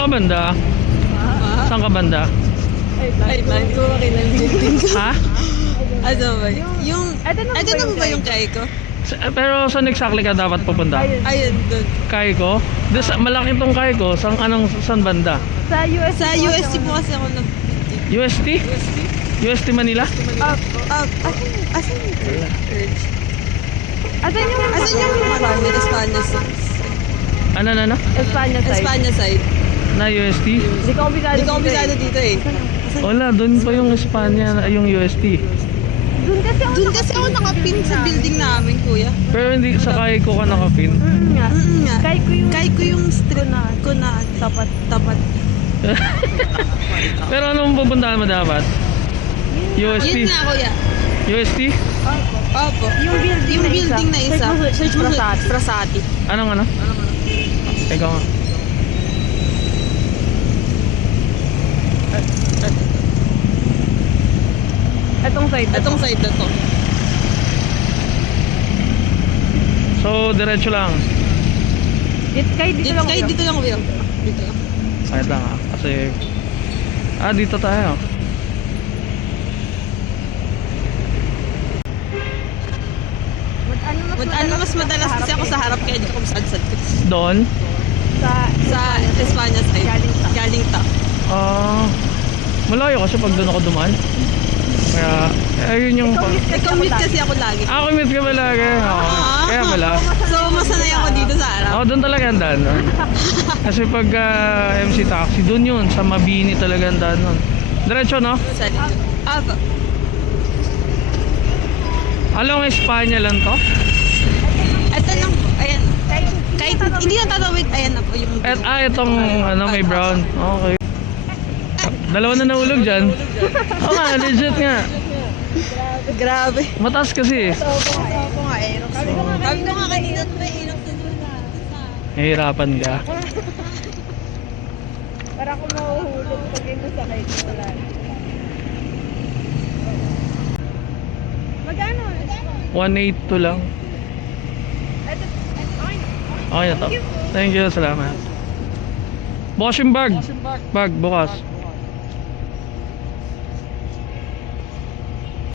Saan ka banda? Saan ka banda? Ay, plan ko makinalbitin ko. Ha? Ano ba? Yung, ito na ba yung kay ko? Pero saan exactly ka dapat pupunta? Ayun, doon. Kaiko? Malaki tong Kaiko. Saan banda? Sa US. Sa UST po kasi ako nag... UST? UST Manila? Asan yung church? Asan yung Ano? Espanya side. Ano? Espanya side? Espanya side. Na UST? Hindi ko Hindi ko kabisado dito eh. Wala, doon pa yung Espanya, yung UST. Doon kasi ako nakapin sa building namin, kuya. Pero hindi sa Kaiko ka nakapin. nga. Nga. Kay ko yung street ko na tapat. Pero anong pupuntahan mo dapat? UST? Yun nga, kuya. UST? Opo. Yung building na isa. Search mo Prasati. Anong? Ikaw nga. Itong side Itong side na to. So, diretso lang. Dito lang. Dito lang, kuya. Dito lang. Kahit lang kasi dito tayo. Mas madalas kasi ako sa harap kaya dito ko sad-sad ko. Doon? Sa Espanya side. Galing ta. Malayo kasi pag doon ako dumaan. Kaya, ayun yung... Commute kasi ako lagi. Commute ka ba lagi? Kaya pala. So, masanay ako dito sa harap. Doon talaga ang daan nun. Kasi pag MC Taxi, doon yun. Sa Mabini talaga ang daan nun. Diretso, no? Sa likod. Aba. Along Espanya lang to? Ito lang po. Ayan. Kahit hindi na tatawid. Ayan na po yung... Itong may brown. Okay. Dalawa na nahulog dyan. Oo nga, legit nga. Grabe. Mataas kasi eh. Opo nga, Aerox. Sabi ko nga kanina may Aerox na doon na. Nahihirapan ka. Para kung mahuhulog pag yung sakay ko wala. Magkano? 182 lang. Okay na to. Thank you, salamat. Bukas yung bag. Bag, bukas.